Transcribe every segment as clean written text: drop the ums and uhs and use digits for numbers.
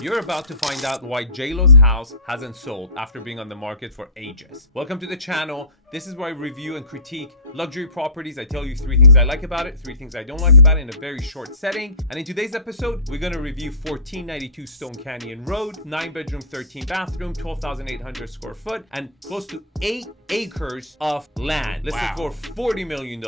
You're about to find out why j.Lo's house hasn't sold after being on the market for ages. Welcome to the channel. This is where I review and critique luxury properties. I tell you 3 things I like about it, 3 things I don't like about it in a very short setting. And in today's episode, we're going to review 1492 Stone Canyon Road, 9-bedroom, 13-bathroom, 12,800 square foot, and close to 8 acres of land listed for $40 million.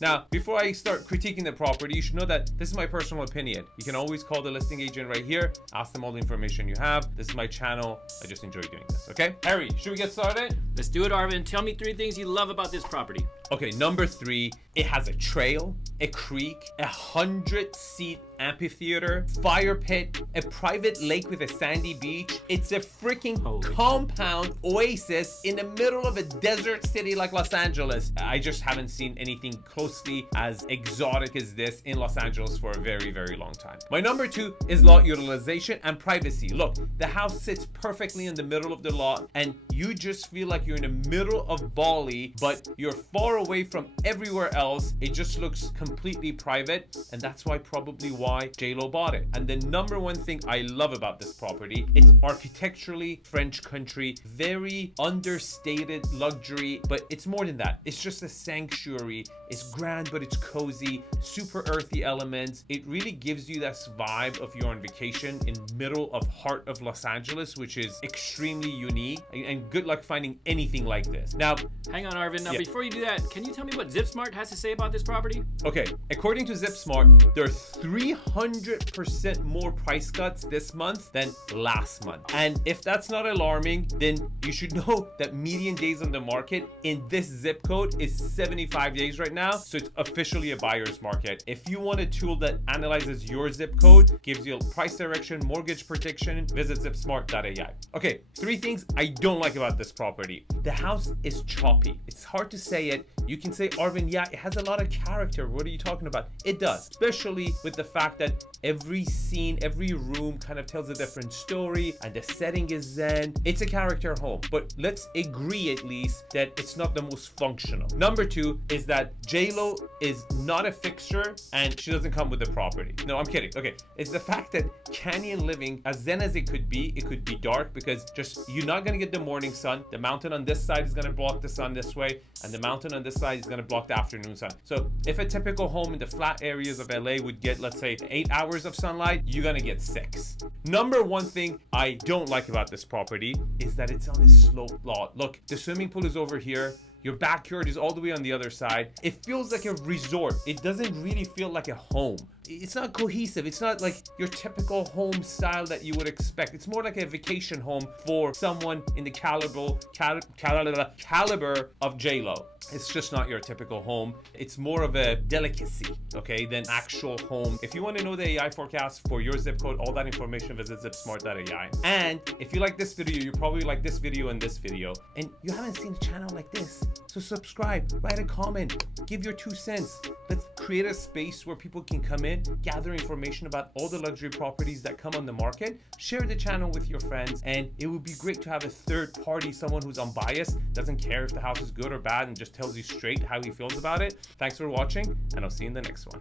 Now, before I start critiquing the property, you should know that this is my personal opinion. You can always call the listing agent right here, ask them all the information you have. This is my channel. I just enjoy doing this, okay? Harry, should we get started? Let's do it, Arvin. Tell me 3 things you love about this property. Okay, number 3, it has a trail, a creek, a 100-seat amphitheater, fire pit, a private lake with a sandy beach. It's a freaking compound oasis in the middle of a desert city like Los Angeles. I just haven't seen anything closely as exotic as this in Los Angeles for a very, very long time. My number 2 is lot utilization and privacy. Look, the house sits perfectly in the middle of the lot and you just feel like you're in the middle of Bali, but you're far away from everywhere else. It just looks completely private, and that's probably why j.Lo bought it. And the number 1 thing I love about this property, it's architecturally French country, very understated luxury, but it's more than that. It's just a sanctuary. It's grand, but it's cozy, super earthy elements. It really gives you that vibe of you're on vacation in middle of heart of Los Angeles, which is extremely unique, and good luck finding anything like this. Now, hang on, Arvin. Now, before you do that, can you tell me what ZipSmart has to say about this property? Okay, according to ZipSmart, there are 300% more price cuts this month than last month. And if that's not alarming, then you should know that median days on the market in this zip code is 75 days right now. So it's officially a buyer's market. If you want a tool that analyzes your zip code, gives you price direction, mortgage prediction, visit zipsmart.ai. Okay, 3 things I don't like about this property. The house is choppy. It's hard to say it. You can say, Arvin, yeah, it has a lot of character. What are you talking about? It does, especially with the fact that every scene, every room kind of tells a different story and the setting is zen. It's a character home, but let's agree at least that it's not the most functional. Number 2 is that j.Lo is not a fixture and she doesn't come with the property. No, I'm kidding. Okay, it's the fact that Canyon living, as zen as it could be dark because just you're not going to get the morning sun. The mountain on this side is going to block the sun this way, and the mountain on this side is going to block the afternoon sun. So if a typical home in the flat areas of LA would get, let's say, 8 hours of sunlight, you're going to get 6. Number 1 thing I don't like about this property is that it's on a sloped lot. Look, the swimming pool is over here. Your backyard is all the way on the other side. It feels like a resort. It doesn't really feel like a home. It's not cohesive. It's not like your typical home style that you would expect. It's more like a vacation home for someone in the caliber of j.Lo. It's just not your typical home. It's more of a delicacy, okay, than actual home. If you want to know the AI forecast for your zip code, all that information, visit zipsmart.ai. And if you like this video, you probably like this video and this video, and you haven't seen a channel like this, so subscribe, write a comment, give your 2 cents. Let's create a space where people can come in, gather information about all the luxury properties that come on the market, share the channel with your friends, and it would be great to have a third party, someone who's unbiased, doesn't care if the house is good or bad, and just tells you straight how he feels about it. Thanks for watching, and I'll see you in the next one.